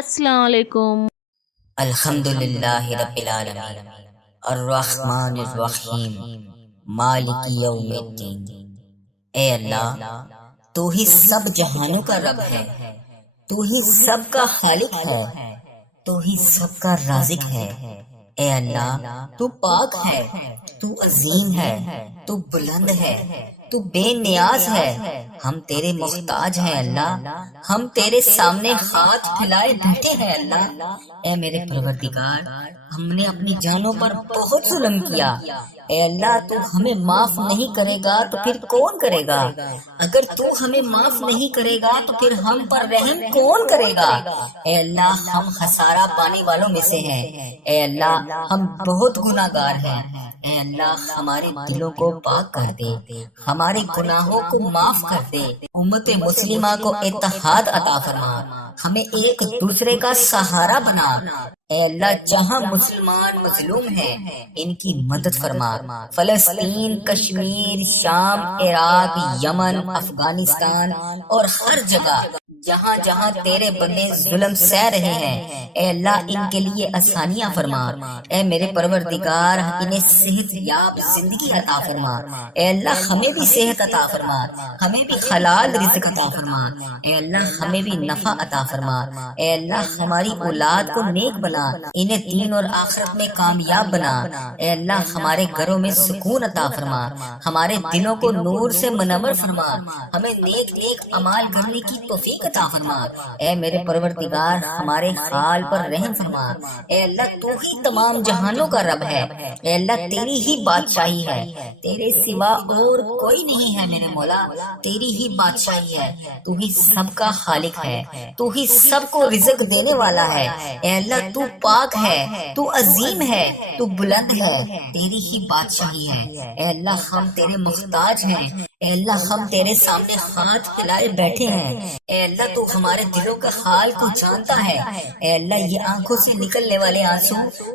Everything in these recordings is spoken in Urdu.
السلام علیکم۔ الحمدللہ رب العالمین الرحمن الرحیم مالک یوم الدین۔ اے اللہ، تو ہی سب جہانوں کا رب ہے، تو ہی سب کا خالق ہے، تو ہی سب کا رازق ہے۔ اے اللہ، تو پاک ہے، تو عظیم ہے، تو بلند ہے، تو بے نیاز ہے۔ ہم تیرے محتاج ہیں اللہ، ہم تیرے سامنے ہاتھ پھیلائے بیٹھے ہیں اللہ۔ اے میرے پروردگار، ہم نے اپنی جانوں پر بہت ظلم کیا۔ اے اللہ، تو ہمیں معاف نہیں کرے گا تو پھر کون کرے گا؟ اگر تو ہمیں معاف نہیں کرے گا تو پھر ہم پر رحم کون کرے گا؟ اے اللہ، ہم خسارہ پانے والوں میں سے ہیں۔ اے اللہ، ہم بہت گناہ گار ہیں۔ اے اللہ، ہمارے دلوں کو پاک کر دے، ہمارے گناہوں کو معاف کر دے۔ امت مسلمہ کو اتحاد عطا فرما، ہمیں ایک دوسرے کا سہارا بنا۔ اے اللہ، جہاں مسلمان مظلوم ہیں ان کی مدد فرما۔ فلسطین، کشمیر، شام، عراق، یمن، افغانستان اور ہر جگہ جہاں جہاں تیرے بندے ظلم سہ رہے ہیں، اے اللہ، ان کے لیے آسانیاں فرما۔ اے میرے پروردگار، انہیں صحت یاب زندگی عطا فرما۔ اے اللہ، ہمیں بھی صحت عطا فرما، ہمیں بھی حلال رزق عطا فرما۔ اے اللہ، ہمیں بھی نفع عطا فرما۔ اے اللہ، ہماری اولاد کو نیک بنا، انہیں دین اور آخرت میں کامیاب بنا۔ اے اللہ، ہمارے گھروں میں سکون عطا فرما، ہمارے دلوں کو نور سے منور فرما، ہمیں نیک نیک اعمال کرنے کی توفیق عطا فرما۔ اے میرے پروردگار، ہمارے حال پر رحم فرما۔ اے اللہ، تو ہی تمام جہانوں کا رب ہے۔ اے اللہ، تیری ہی بادشاہی ہے، تیرے سوا اور کوئی نہیں ہے میرے مولا، تیری ہی بادشاہی ہے۔ تو ہی سب کا خالق ہے، تو ہی سب کو رزق دینے والا ہے۔ اے اللہ، تو پاک ہے، تو عظیم ہے، تو بلند ہے، تیری ہی بادشاہی ہے۔ اے اللہ، ہم تیرے محتاج ہیں۔ اے اللہ، ہم تیرے سامنے ہاتھ پھیلائے بیٹھے ہیں۔ اے اللہ، تو ہمارے دلوں کا حال کو جانتا ہے۔ اے اللہ، یہ آنکھوں سے نکلنے والے آنسو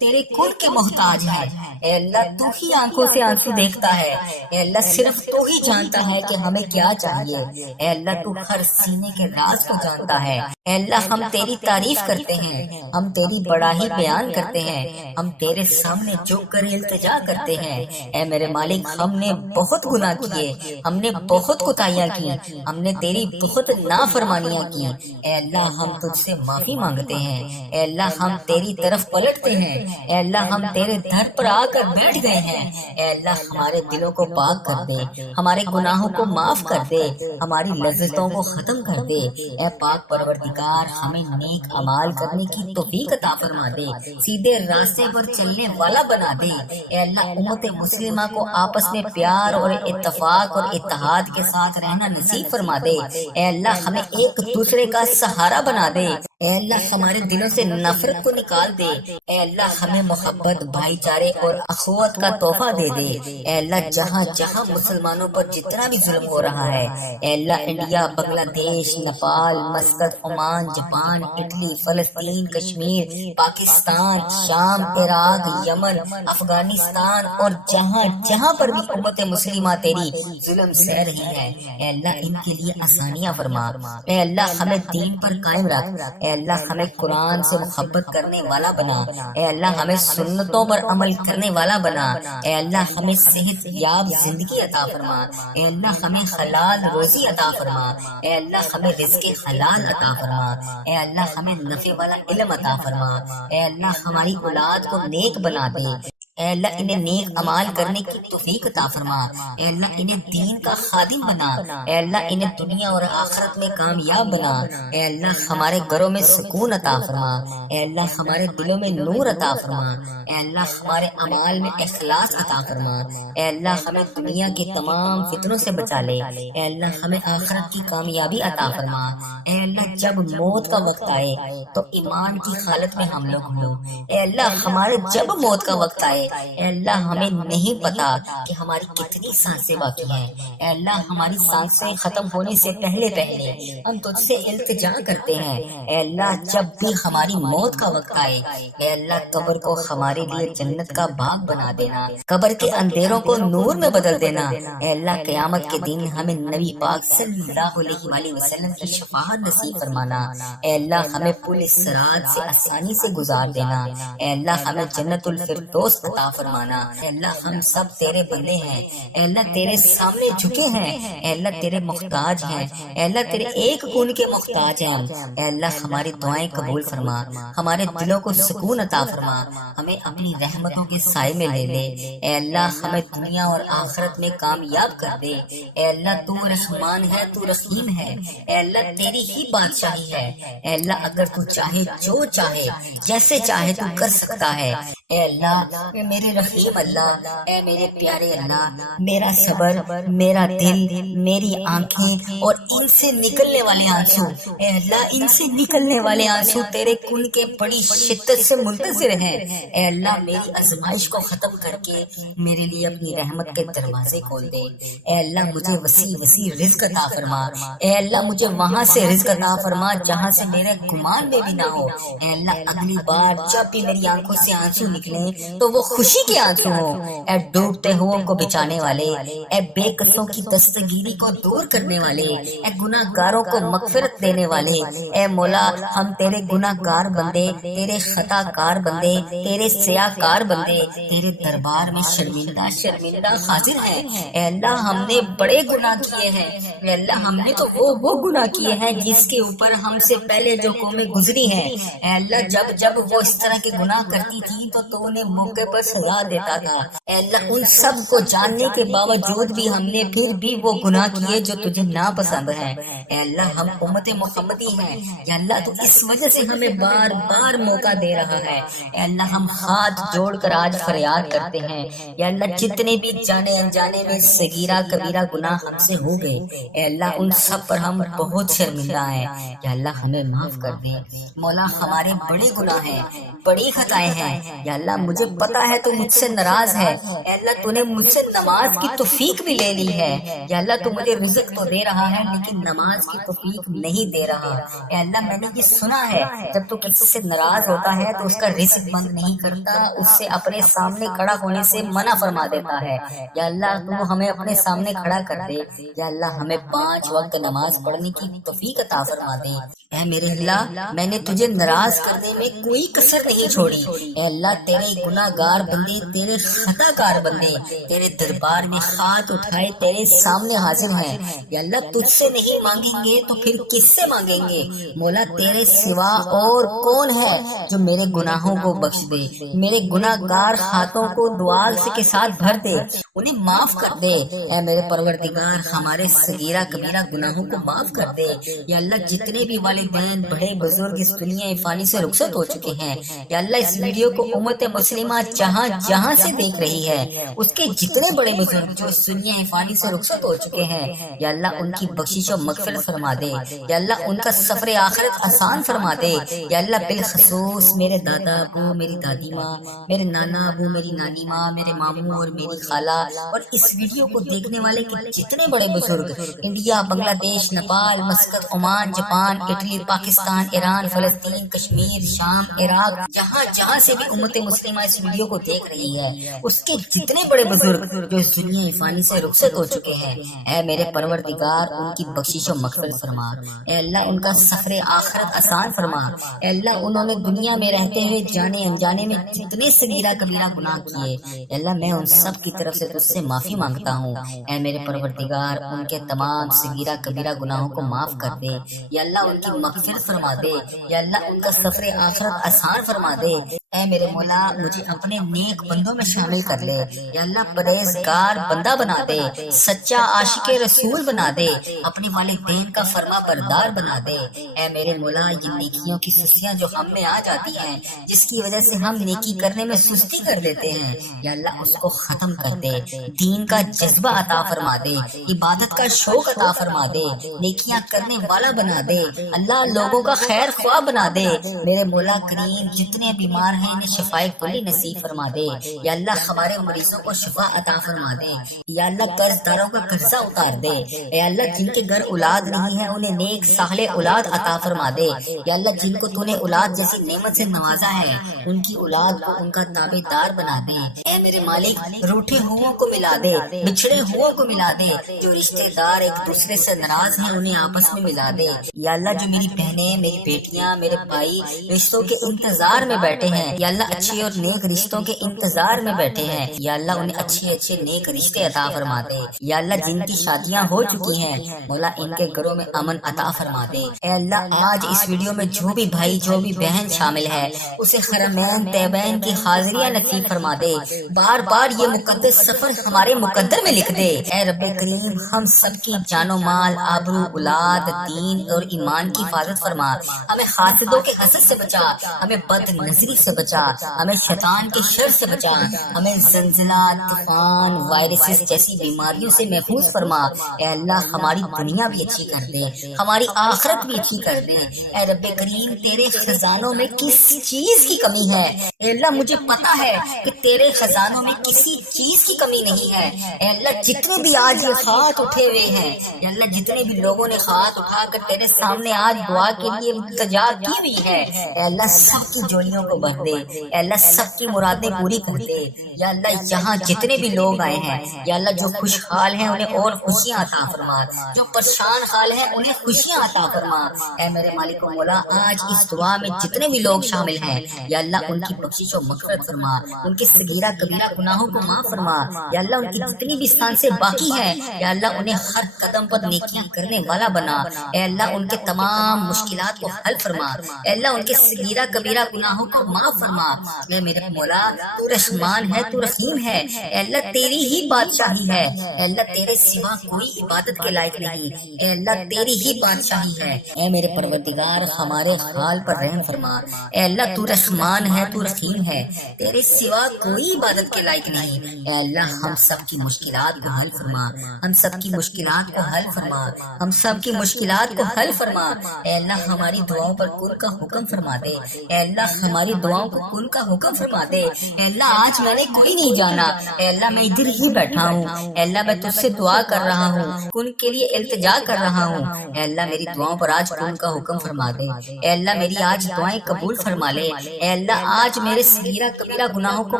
تیرے خود کے محتاج ہیں۔ اے اللہ، تو ہی آنکھوں سے آنسو دیکھتا ہے۔ اے اللہ، صرف تو ہی جانتا ہے کہ ہمیں کیا چاہیے۔ اے اللہ، تو ہر سینے کے راز کو جانتا ہے۔ اے اللہ، ہم تیری تعریف کرتے ہیں، ہم تیری بڑائی بیان کرتے ہیں، ہم تیرے سامنے جھک کر التجا کرتے ہیں۔ اے میرے مالک، ہم نے بہت گناہ کیے، ہم نے بہت کوتاہیاں کی، ہم نے تیری بہت نافرمانیاں کی۔ اے اللہ، ہم تجھ سے معافی مانگتے ہیں۔ اے اللہ، ہم تیری طرف پلٹتے ہیں۔ اے اللہ، ہم تیرے در پر آ کر بیٹھ گئے ہیں۔ اے اللہ، ہمارے دلوں کو پاک کر دے، ہمارے گناہوں کو معاف کر دے، ہماری لذتوں کو ختم کر دے۔ اے پاک پروردگار، ہمیں نیک اعمال کرنے کی توفیق عطا فرما دے، سیدھے راستے پر چلنے والا بنا دے۔ اے اللہ، امت مسلمہ کو آپس میں پیار اور اتفاق اور اتحاد کے ساتھ رہنا نصیب فرما دے۔ اے اللہ، ہمیں ایک دوسرے کا سہارا بنا دے۔ اے اللہ، ہمارے دلوں سے نفرت کو نکال دے۔ اے اللہ، ہمیں محبت، بھائی چارے اور اخوت کا تحفہ دے دے۔ اے اللہ، جہاں جہاں مسلمانوں پر جتنا بھی ظلم ہو رہا ہے، اے اللہ، انڈیا، بنگلہ دیش، Nepal, Muscat, Oman, Japan, Italy, فلسطین، کشمیر، پاکستان، شام، عراق، یمن، افغانستان اور جہاں جہاں پر بھی امت مسلمہ تیری ظلم سہ رہی ہے، اے اللہ، ان کے لیے آسانیاں فرما۔ اے اللہ، ہمیں دین پر قائم رکھ۔ اے اللہ، ہمیں قرآن سے محبت کرنے والا بنا۔ اے اللہ، ہمیں سنتوں پر عمل کرنے والا بنا۔ اے اللہ، ہمیں صحت یاب زندگی عطا فرما۔ اے اللہ، ہمیں حلال روزی عطا فرما۔ اے اللہ، ہمیں رزق حلال عطا فرما۔ اے اللہ، ہمیں نفع والا علم عطا فرما۔ اے اللہ، ہماری اولاد کو نیک بنا دے۔ اے اللہ، انہیں نیک اعمال کرنے کی توفیق عطا فرما۔ اے اللہ، انہیں دین کا خادم بنا۔ اے اللہ، انہیں دنیا اور آخرت میں کامیاب بنا۔ اے اللہ، ہمارے گھروں میں سکون عطا فرما۔ اے اللہ، ہمارے دلوں میں نور عطا فرما۔ اے اللہ، ہمارے اعمال میں اخلاص عطا فرما۔ اے اللہ، ہمیں دنیا کے تمام فتنوں سے بچا لے۔ اے اللہ، ہمیں آخرت کی کامیابی عطا فرما۔ اے اللہ، جب موت کا وقت آئے تو ایمان کی حالت میں ہم لوگ ہوں۔ اے اللہ، ہمارے جب موت کا وقت آئے اے اللہ ہمیں نہیں پتا کہ ہماری کتنی سانسیں باقی ہیں، اے اللہ ہماری سانسیں ختم ہونے سے پہلے پہلے ہم تجھ سے التجا کرتے ہیں، اے اللہ جب بھی ہماری موت کا وقت آئے، اے اللہ قبر کو ہمارے لیے جنت کا باغ بنا دینا، قبر کے اندھیروں کو نور میں بدل دینا، اے اللہ قیامت کے دن ہمیں نبی پاک صلی اللہ علیہ وآلہ وسلم کی شفاعت نصیب فرمانا، اے اللہ ہمیں پل صراط سے آسانی سے گزار دینا، اے اللہ ہمیں جنت الفردوس عطا فرمانا، اے اللہ ہم سب تیرے بندے ہیں، اے اللہ تیرے سامنے جھکے ہیں، اے اللہ تیرے محتاج ہیں، اے اللہ تیرے ایک کون کے محتاج ہیں، اے اللہ ہماری دعائیں قبول فرما، ہمارے دلوں کو سکون عطا فرما، ہمیں اپنی رحمتوں کے سائے میں لے لے، اے اللہ ہمیں دنیا اور آخرت میں کامیاب کر دے، اے اللہ تو رحمان ہے، تو رحیم ہے، اے اللہ تیری ہی بادشاہی ہے، اے اللہ اگر تو چاہے جو چاہے جیسے چاہے تو کر سکتا ہے، اے اللہ اے میرے رحیم اللہ، اے میرے پیارے اللہ، میرا صبر، میرا دل، میری آنکھیں اور ان سے نکلنے والے آنسو، اے اللہ ان سے نکلنے والے آنسو تیرے کن کے بڑی شدت سے منتظر ہیں، اے اللہ میری آزمائش کو ختم کر کے میرے لیے اپنی رحمت کے دروازے کھول دے، اے اللہ مجھے وسیع وسیع رزق عطا فرما، اے اللہ مجھے وہاں سے رزق عطا فرما جہاں سے میرے گمان میں بھی نہ ہو، اے اللہ اگلی بار جب بھی میری آنکھوں سے آنسو نکلیں تو وہ خوشی کے آنسو ہوں، اے ڈوبتے ہوں کو بچانے والے، اے بے قصوں کی دستگیری کو دور کرنے والے، اے گناہ گاروں کو مغفرت دینے والے، اے مولا ہم تیرے گناہ گار بندے، تیرے خطا کار بندے، تیرے سیاہ کار بندے تیرے دربار میں شرمندہ شرمندہ حاضر ہیں، اے اللہ ہم نے بڑے گناہ کیے ہیں، اے اللہ ہم نے تو وہ گناہ کیے ہیں جس کے اوپر ہم سے پہلے جو قومیں گزری ہیں، اے اللہ جب وہ اس طرح کے گناہ کرتی تھی تو انہیں موقع پر سزا دیتا تھا، اے اللہ ان سب کو جاننے کے باوجود بھی ہم نے پھر بھی وہ گناہ کیے جو تجھے ناپسند ہیں، اے اللہ ہم امت محمدی ہیں، یا اللہ تو اس وجہ سے ہمیں بار بار موقع دے رہا ہے، اے اللہ ہم ہاتھ جوڑ کر آج فریاد کرتے ہیں، یا اللہ جتنے بھی جانے انجانے میں صغیرہ کبیرہ گناہ ہم سے ہو گئے، اے اللہ ان سب پر ہم بہت شرمندہ ہیں، یا اللہ ہمیں معاف کر دے، مولا ہمارے بڑے گناہ ہیں، بڑی خطائیں ہیں، یا اللہ مجھے پتا ہے تو مجھ سے ناراض ہے، اے اللہ تو نے مجھ سے نماز کی توفیق بھی لے لی ہے، یا اللہ تو مجھے رزق تو دے رہا ہے لیکن نماز کی توفیق نہیں دے رہا، اے اللہ میں نے یہ سنا ہے جب تو کسی سے ناراض ہوتا ہے تو اس کا رزق بند نہیں کرتا، اس سے اپنے سامنے کھڑا ہونے سے منع فرما دیتا ہے، یا اللہ تو ہمیں اپنے سامنے کھڑا کر دے، یا اللہ ہمیں 5 وقت نماز پڑھنے کی توفیق عطا فرما دے، اے میرے اللہ میں نے تجھے ناراض کرنے میں کوئی کسر نہیں چھوڑی، اے اللہ تیرے گناہ گار بندے، تیرے خطا کار بندے تیرے دربار میں ہاتھ اٹھائے تیرے سامنے حاضر ہیں، یا اللہ تجھ سے نہیں مانگیں گے تو پھر کس سے مانگیں گے، مولا تیرے سوا اور کون ہے جو میرے گناہوں کو بخش دے، میرے گناہ گار ہاتھوں کو دعا کے ساتھ بھر دے، انہیں معاف کر دے، اے میرے پروردگار ہمارے صغیرہ کبیرہ گناہوں کو معاف کر دے، یا اللہ جتنے بھی والدین بڑے بزرگ اس دنیا فانی سے رخصت ہو چکے ہیں، یا اللہ اس ویڈیو کو امت مسلمہ جہاں جہاں سے دیکھ رہی ہے اس کے جتنے بڑے بزرگ جو اس دنیا فانی سے رخصت ہو چکے ہیں، یا اللہ ان کی بخشش و مغفرت فرما دے، یا اللہ ان کا سفر آخرت آسان فرما دے، یا اللہ بالخصوص میرے دادا ابو، میری دادی ماں، میرے نانا ابو، میری نانی ماں، میرے ماموں اور میری خالہ اور اس ویڈیو کو دیکھنے والے کے جتنے بڑے بزرگ انڈیا، بنگلہ دیش، Nepal, Muscat, Oman, Japan, Italy, Pakistan, Iran, فلسطین، کشمیر، شام، عراق، جہاں جہاں سے بھی امت مسلمہ اس ویڈیو کو دیکھ رہی ہے اس کے جتنے بڑے بزرگ جو اس دنیا فانی سے رخصت ہو چکے ہیں، اے میرے پروردگار ان کی بخشش و مغفرت فرما، اے اللہ ان کا سفر آخرت آسان فرما، اے اللہ انہوں نے دنیا میں رہتے ہوئے جانے انجانے میں جتنے صغیرہ کبیرہ گناہ کیے، اے اللہ میں ان سب کی طرف سے تجھ سے معافی مانگتا ہوں، اے میرے پروردگار ان کے تمام صغیرہ کبیرہ گناہوں کو معاف کر دے، یا اللہ ان کی مغفرت فرما دے، یا اللہ ان کا سفر آخرت آسان فرما دے، اے میرے مولا مجھے اپنے نیک بندوں میں شامل کر لے، یا اللہ پرہیزگار بندہ بنا دے، سچا عاشق رسول بنا دے، اپنے والدین کا فرما بردار بنا دے، اے میرے مولا یہ نیکیوں کی سستیاں جو ہم میں آ جاتی ہیں جس کی وجہ سے ہم نیکی کرنے میں سستی کر دیتے ہیں، یا اللہ اس کو ختم کر دے، دین کا جذبہ عطا فرما دے، عبادت کا شوق عطا فرما دے، نیکیاں کرنے والا بنا دے، اللہ لوگوں کا خیر خواہ بنا دے، میرے مولا کریم جتنے بیمار ہیں ہے انہیں شفائے کلی نصیب فرما دے، یا اللہ ہمارے مریضوں کو شفا عطا فرما دے، یا اللہ قرض داروں کا قرضہ اتار دے، اے اللہ جن کے گھر اولاد نہیں ہے انہیں نیک صالح اولاد عطا فرما دے، یا اللہ جن کو تو نے اولاد جیسی نعمت سے نوازا ہے ان کی اولاد کو ان کا تابع دار بنا دے، اے میرے مالک روٹھے ہوں کو ملا دے، بچھڑے ہوں کو ملا دے، جو رشتہ دار ایک دوسرے سے ناراض ہیں انہیں آپس میں ملا دے، یا اللہ جو میری بہنیں میری بیٹیاں میرے بھائی رشتوں کے انتظار میں بیٹھے ہیں، یا اللہ اچھے اور نیک رشتوں کے انتظار میں بیٹھے ہیں، یا اللہ انہیں اچھے اچھے نیک رشتے عطا فرما دے، یا اللہ جن کی شادیاں ہو چکی ہیں مولا ان کے گھروں میں امن عطا فرما دے، اے اللہ آج اس ویڈیو میں جو بھی بھائی جو بھی بہن شامل ہے اسے حرمین طیبین کی حاضریاں نصیب فرما دے، بار بار یہ مقدس سفر ہمارے مقدر میں لکھ دے، اے رب کریم ہم سب کی جان و مال آبرو اولاد دین اور ایمان کی حفاظت فرما، ہمیں حاسدوں کے حسد سے بچا، ہمیں بد نظری سے بچا، ہمیں شیطان کے شر سے بچا، ہمیں زلزلہ طوفان وائرسز جیسی بیماریوں سے محفوظ فرما، اے اللہ ہماری دنیا بھی اچھی کر دے ہماری آخرت بھی اچھی کر دے، اے رب کریم تیرے خزانوں میں کس چیز کی کمی ہے، اے اللہ مجھے پتا ہے کہ تیرے خزانوں میں کسی چیز کی کمی نہیں ہے، اے اللہ جتنے بھی آج یہ ہاتھ اٹھے ہوئے ہیں، اے اللہ جتنے بھی لوگوں نے ہاتھ اٹھا کر تیرے سامنے آج دعا کے لیے التجا کی ہوئی ہے، اے اللہ سب کی جولیوں کو بھر دے، اے اللہ سب کی مرادیں پوری کر دے، یا اللہ یہاں جتنے بھی لوگ آئے ہیں یا اللہ جو خوشحال ہیں انہیں اور خوشیاں عطا فرما، جو پریشان حال ہیں انہیں خوشیاں عطا فرما، اے میرے مالک و مولا آج اس دعا میں جتنے بھی لوگ شامل ہیں یا اللہ ان کی بخشش و مغفرت فرما، ان کے صغیرہ کبیرہ گناہوں کو معاف فرما، یا اللہ ان کی جتنی بھی استان سے باقی ہے یا اللہ انہیں ہر قدم پر نیکیاں کرنے والا بنا، اے اللہ ان کے تمام مشکلات کو حل فرما، اے اللہ ان کے صغیرہ کبیرہ گناہوں کو معاف فرما، اے میرے مولا تو رحمان ہے تو رحیم ہے، اے اللہ تیری ہی بادشاہی ہے، اے اللہ تیرے سوا کوئی عبادت کے لائق نہیں، اے اللہ تیری ہی بادشاہی ہے، اے میرے پروردگار ہمارے حال پر رحم فرما، اے اللہ تو رحمان ہے تو رحیم ہے، تیرے سوا کوئی عبادت کے لائق نہیں، اے اللہ ہم سب کی مشکلات کو حل فرما، ہم سب کی مشکلات کو حل فرما، ہم سب کی مشکلات کو حل فرما، اے اللہ ہماری دعاؤں پر کن کا حکم فرما دے، اے اللہ ہماری دعاؤں کو کن کا حکم فرما دے، اے اللہ آج میں نے کوئی نہیں جانا، اے اللہ میں ادھر ہی بیٹھا ہوں، اے اللہ میں تجھ سے دعا کر رہا ہوں، کن کے لیے التجا کر رہا ہوں، اے اللہ میری دعاؤں پر آج کن کا حکم فرما دے، اے اللہ میری آج دعائیں قبول فرما لے، اے اللہ آج میرے صغیرہ کبیرہ گناہوں کو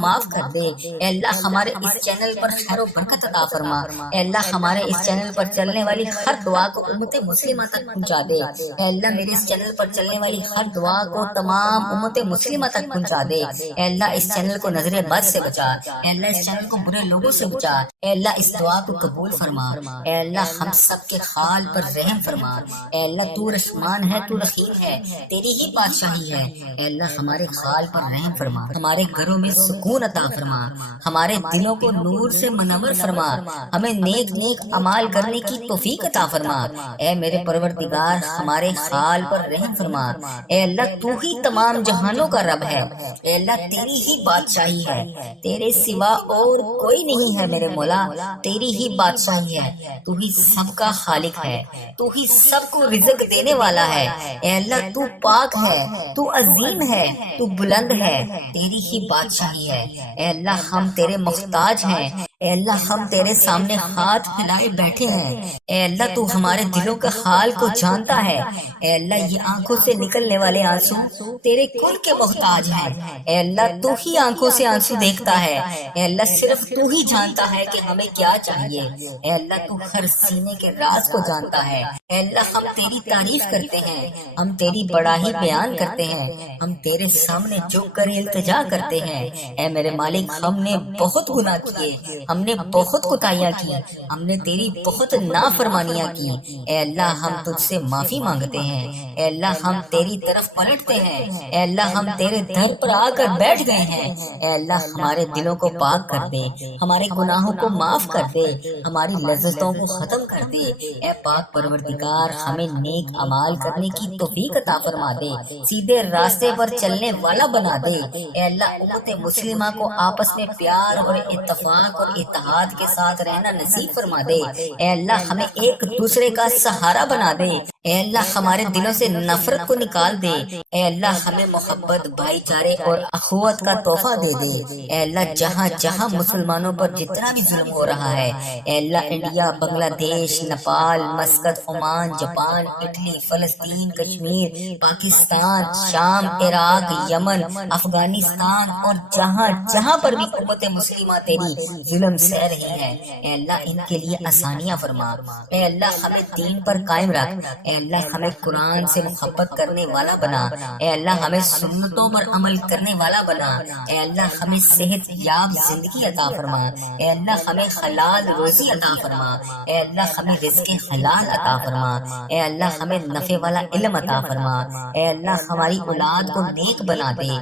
معاف کر دے، اے اللہ ہمارے اس چینل پر خیر و برکت عطا فرما، اے اللہ ہمارے اس چینل پر چلنے والی ہر دعا کو امت مسلمہ تک پہنچا دے، اے اللہ میرے اس چینل پر چلنے والی ہر دعا کو تمام امت مسلمہ تک پہنچا دے، اے اللہ اس چینل کو نظر بد سے بچا، اے اللہ اس چینل کو برے لوگوں سے بچا، اے اللہ اس دعا کو قبول فرما، اے اللہ ہم سب کے حال پر رحم فرما، اے اللہ تو رحمان ہے تو رحیم ہے، تیری ہی بادشاہی ہے، اے اللہ ہمارے حال پر رحم فرما، ہمارے گھروں میں سکون عطا فرما، ہمارے دلوں کو نور سے منور فرما، ہمیں نیک نیک اعمال کرنے کی توفیق عطا فرما، اے میرے پروردگار ہمارے حال پر رحم فرما، اے اللہ تو ہی تمام جہانوں کا رب ہے، اے اللہ تیری ہی بادشاہی ہے، تیرے سوا اور کوئی نہیں ہے میرے مولا، تیری ہی بادشاہی ہے، تو ہی سب کا خالق ہے، تو ہی سب کو رزق دینے والا ہے، اے اللہ تو پاک ہے، تو عظیم ہے، تو بلند ہے، تیری ہی بادشاہی ہے، اے اللہ ہم تیرے محتاج ہیں، اے اللہ ہم تیرے سامنے ہاتھ پھیلائے بیٹھے ہیں، اے اللہ تو ہمارے دلوں کے حال کو جانتا ہے، اے اللہ یہ آنکھوں سے نکلنے والے آنسو تیرے کن کے محتاج ہیں، اے اللہ تو ہی آنکھوں سے آنسو دیکھتا ہے، اے اللہ صرف تو ہی جانتا ہے کہ ہمیں کیا چاہیے، اے اللہ تو ہر سینے کے راز کو جانتا ہے، اے اللہ ہم تیری تعریف کرتے ہیں، ہم تیری بڑائی بیان کرتے ہیں، ہم تیرے سامنے جھک کر التجا کرتے ہیں، اے میرے مالک ہم نے بہت گناہ کیے، ہم نے بہت کوتاہیاں کی، ہم نے تیری بہت نافرمانیاں کی، اے اللہ ہم تجھ سے معافی مانگتے ہیں، اے اللہ ہم تیری طرف پلٹتے ہیں، اے اللہ ہم تیرے در پر آ کر بیٹھ گئے ہیں، اے اللہ ہمارے دلوں کو پاک کر دے، ہمارے گناہوں کو معاف کر دے، ہماری لذتوں کو ختم کر دے، اے پاک پروردگار ہمیں نیک اعمال کرنے کی توفیق عطا فرما دے، سیدھے راستے پر چلنے والا بنا دے، اے اللہ امت مسلمہ کو آپس میں پیار اور اتفاق اور اتحاد کے ساتھ رہنا نصیب فرما دے، اے اللہ ہمیں ایک دوسرے کا سہارا بنا دے، اے اللہ ہمارے دلوں سے نفرت کو نکال دے، اے اللہ ہمیں محبت، بھائی چارے اور اخوت کا تحفہ دے دے، اے اللہ جہاں جہاں مسلمانوں پر جتنا بھی ظلم ہو رہا ہے، اے اللہ انڈیا، بنگلہ دیش، Nepal, Muscat, Oman, Japan, Italy, فلسطین، کشمیر، پاکستان، شام، عراق، یمن، افغانستان اور جہاں جہاں پر بھی امت مسلمہ تیری ظلم سہ رہی ہے، اے اللہ ان کے لیے آسانیاں فرما، اے اللہ ہمیں دین پر قائم رکھ، اے اللہ ہمیں قرآن سے محبت کرنے والا بنا، اے اللہ ہمیں سنتوں پر عمل کرنے والا بنا، اے اللہ ہمیں صحت یاب زندگی عطا فرما، اے اللہ ہمیں حلال روزی عطا فرما، اے اللہ ہمیں رزق حلال عطا فرما، اے اللہ ہمیں نفع والا علم عطا فرما، اے اللہ ہماری اولاد کو نیک بنا دے،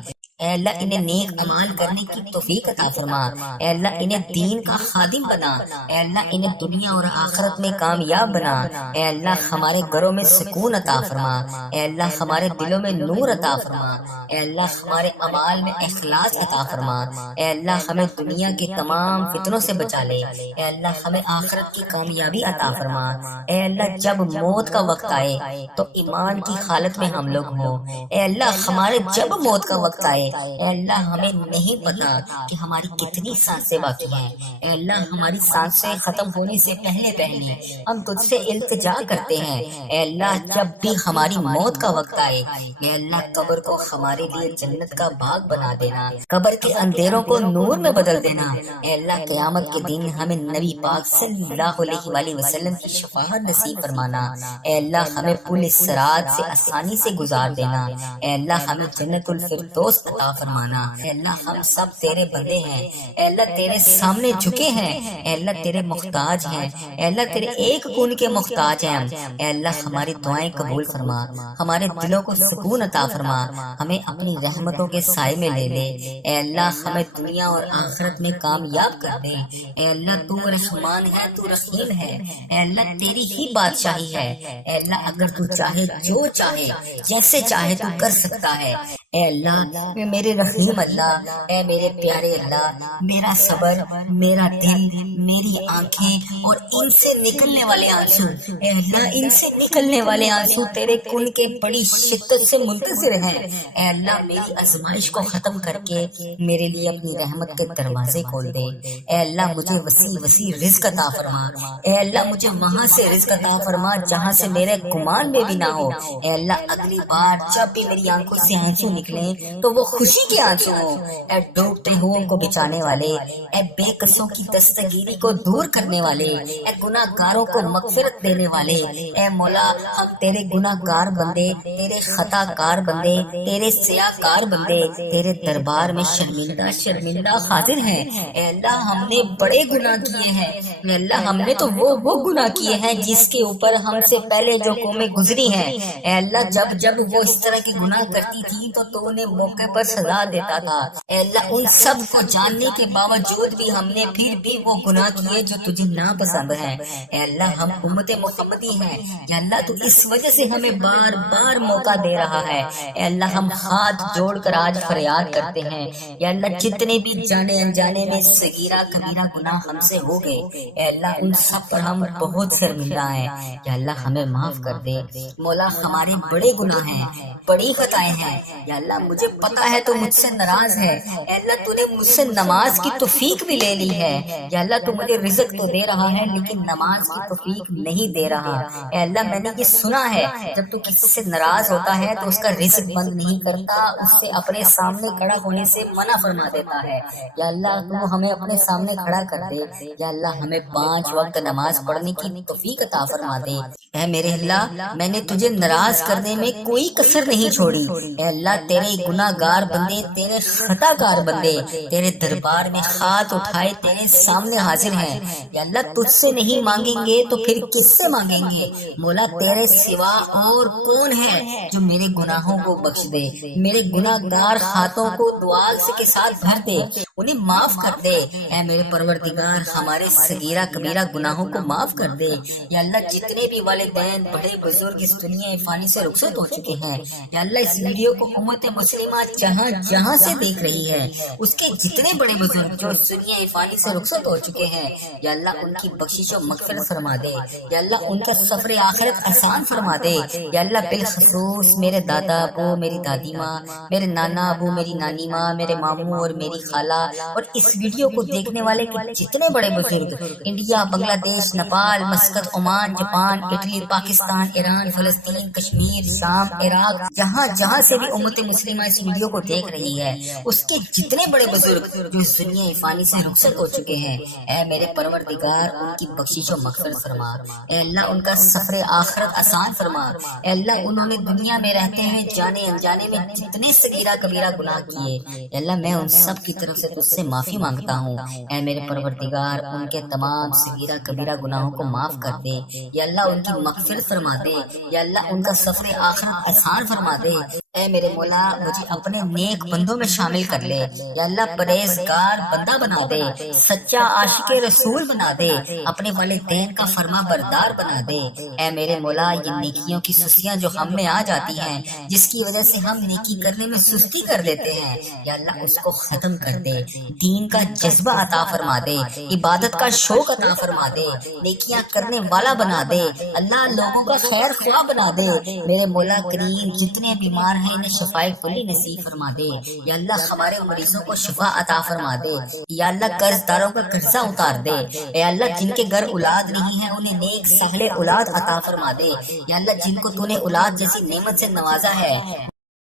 اے اللہ انہیں نیک اعمال کرنے کی توفیق عطا فرما، اے اللہ انہیں دین کا خادم بنا، اے اللہ انہیں دنیا اور آخرت میں کامیاب بنا، اے اللہ ہمارے گھروں میں سکون عطا فرما، اے اللہ ہمارے دلوں میں نور عطا فرما، اے اللہ ہمارے اعمال میں اخلاص عطا فرما، اے اللہ ہمیں دنیا کے تمام فتنوں سے بچا لے، اے اللہ ہمیں آخرت کی کامیابی عطا فرما، اے اللہ جب موت کا وقت آئے تو ایمان کی حالت میں ہم لوگ ہوں، اے اللہ ہمارے جب موت کا وقت آئے، اے اللہ ہمیں نہیں پتا کہ ہماری کتنی سانسیں باقی ہیں، اے اللہ ہماری سانسیں ختم ہونے سے پہلے پہلے ہم تجھ سے التجا کرتے ہیں، اے اللہ جب بھی ہماری موت کا وقت آئے، اے اللہ قبر کو ہمارے لیے جنت کا باغ بنا دینا، قبر کے اندھیروں کو نور میں بدل دینا، اے اللہ قیامت کے دن ہمیں نبی پاک صلی اللہ علیہ وآلہ وسلم کی شفاعت نصیب فرمانا، اے اللہ ہمیں پل صراط سے آسانی سے گزار دینا، اے اللہ ہمیں جنت الفردوس عطا فرمانا، اے اللہ ہم سب تیرے بندے ہیں، اے اللہ تیرے سامنے جھکے ہیں، اے اللہ تیرے محتاج ہیں، اے اللہ تیرے ایک کون کے محتاج ہیں، اے اللہ ہماری دعائیں قبول فرما، ہمارے دلوں کو سکون عطا فرما، ہمیں اپنی رحمتوں کے سائے میں لے لے، اے اللہ ہمیں دنیا اور آخرت میں کامیاب کر دے، اے اللہ تو رحمان ہے، تو رحیم ہے، اے اللہ تیری ہی بادشاہی ہے، اے اللہ اگر تو چاہے جو چاہے جیسے چاہے تو کر سکتا ہے، اے اللہ میرے رحیم اللہ، اے میرے پیارے اللہ، میرا صبر، میرا دل، میری آنکھیں اور ان سے نکلنے والے آنسو، اے اللہ ان سے نکلنے والے آنسو تیرے کن کے بڑی شدت سے منتظر ہیں، اے اللہ میری آزمائش کو ختم کر کے میرے لیے اپنی رحمت کے دروازے کھول دے، اے اللہ مجھے وسیع وسیع رزق عطا فرما، اے اللہ مجھے وہاں سے رزق عطا فرما جہاں سے میرے گمان میں بھی نہ ہو، اے اللہ اگلی بار جب بھی میری آنکھوں سے آنسو نکلیں تو وہ خوشی کے آنسو ہوں، اے ڈوبتے ہوئے کو بچانے والے، اے بے قصوں کی دستگیری کو دور کرنے والے، اے گناہ گاروں کو مغفرت دینے والے، اے مولا ہم تیرے گناہ گار بندے، تیرے خطا کار بندے، تیرے سیاہ کار بندے تیرے دربار میں شرمندہ شرمندہ حاضر ہیں، اے اللہ ہم نے بڑے گناہ کیے ہیں، اے اللہ ہم نے تو وہ گناہ کیے ہیں جس کے اوپر ہم سے پہلے جو قومیں گزری ہیں، اے اللہ جب وہ اس طرح کے گناہ کرتی تھی تو انہیں موقع پر سزا دیتا تھا، اے اللہ ان سب کو جاننے کے باوجود بھی ہم نے پھر بھی وہ گناہ کیے جو تجھے ناپسند ہیں، اے اللہ ہم امت محمدی ہیں، یا اللہ تو اس وجہ سے ہمیں بار بار موقع دے رہا ہے، اے اللہ ہم ہاتھ جوڑ کر آج فریاد کرتے ہیں، یا اللہ جتنے بھی جانے انجانے میں صغیرہ کبیرہ گناہ ہم سے ہو گئے، اے اللہ ان سب پر ہم بہت شرمندہ ہیں، یا اللہ ہمیں معاف کر دے، مولا ہمارے بڑے گناہ ہیں، بڑی خطائیں ہیں، یا اللہ مجھے پتا ہے تو مجھ سے ناراض ہے، اے اللہ تو نے مجھ سے نماز کی توفیق بھی لے لی ہے، یا اللہ تو مجھے رزق تو دے رہا ہے لیکن نماز کی توفیق نہیں دے رہا، اے اللہ میں نے یہ سنا ہے جب تو کسی سے ناراض ہوتا ہے تو اس کا رزق بند نہیں کرتا، اس سے اپنے سامنے کھڑا ہونے سے منع فرما دیتا ہے، یا اللہ تو ہمیں اپنے سامنے کھڑا کر دے، یا اللہ ہمیں 5 وقت نماز پڑھنے کی توفیق عطا فرما دے، اے میرے اللہ میں نے تجھے ناراض کرنے میں کوئی کسر نہیں چھوڑی، اے اللہ تیرے گناہ گار بندے، تیرے خطا کار بندے تیرے دربار میں ہاتھ اٹھائے تیرے سامنے حاضر ہیں، یا اللہ تجھ سے نہیں مانگیں گے تو پھر کس سے مانگیں گے، مولا تیرے سوا اور کون ہے جو میرے گناہوں کو بخش دے، میرے گناہ گار ہاتھوں کو دعا کے ساتھ بھر دے، انہیں معاف کر دے۔ اے میرے پروردگار ہمارے صغیرہ کبیرہ گناہوں کو معاف کر دے۔ یا اللہ جتنے بھی والدین بڑے بزرگ اس دنیا فانی سے رخصت ہو چکے ہیں، یا اللہ اس ویڈیو کو امت مسلمہ جہاں جہاں سے دیکھ رہی ہے، اس کے جتنے بڑے بزرگ جو اس دنیا فانی سے رخصت ہو چکے ہیں، یا اللہ ان کی بخشش و مغفرت فرما دے۔ یا اللہ ان کا سفر آخرت آسان فرما دے۔ یا اللہ بالخصوص میرے دادا ابو، میری دادی ماں، میرے نانا ابو، میری نانی ماں، میرے ماموں اور میری خالہ اور اس ویڈیو کو دیکھنے والے جتنے بڑے بزرگ انڈیا، بنگلہ دیش، Nepal, Muscat, Oman, Japan, Italy, Pakistan, Iran, فلسطین، کشمیر، شام، عراق، جہاں جہاں سے بھی امت مسلمہ اس ویڈیو کو دیکھ رہی ہے، اس کے جتنے بڑے بزرگ جو اس دنیا فانی سے رخصت ہو چکے ہیں، اے میرے پروردگار ان کی بخشش و مغفرت فرما۔ اے اللہ ان کا سفر آخرت آسان فرما۔ اے اللہ انہوں نے دنیا میں رہتے ہوئے جانے انجانے میں جتنے صغیرہ کبیرہ گناہ کیے، اے اللہ میں ان سب کی طرف سے تجھ سے معافی مانگتا ہوں۔ اے میرے پروردگار ان کے تمام صغیرہ کبیرہ گناہوں کو معاف کر دے۔ یا اللہ ان کی مغفرت فرما دے۔ یا اللہ ان کا سفر آخرت آسان فرما دے۔ اے میرے مولا مجھے اپنے نیک بندوں میں شامل کر لے۔ یا اللہ پرہیزگار بندہ بنا دے، سچا عاشق رسول بنا دے، اپنے والدین کا فرما بردار بنا دے۔ اے میرے مولا یہ نیکیوں کی سستیاں جو ہم میں آ جاتی ہیں، جس کی وجہ سے ہم نیکی کرنے میں سستی کر دیتے ہیں، یا اللہ اس کو ختم کر دے، دین کا جذبہ عطا فرما دے، عبادت کا شوق عطا فرما دے، نیکیاں کرنے والا بنا دے، اللہ لوگوں کا خیر خواہ بنا دے۔ میرے مولا کریم جتنے بیمار ہیں انہیں شفائے کلی نصیب فرما دے۔ یا اللہ ہمارے مریضوں کو شفا عطا فرما دے۔ یا اللہ قرض داروں کا قرضہ اتار دے۔ اے اللہ جن کے گھر اولاد نہیں ہے انہیں نیک صالح اولاد عطا فرما دے۔ یا اللہ جن کو تو نے اولاد جیسی نعمت سے نوازا ہے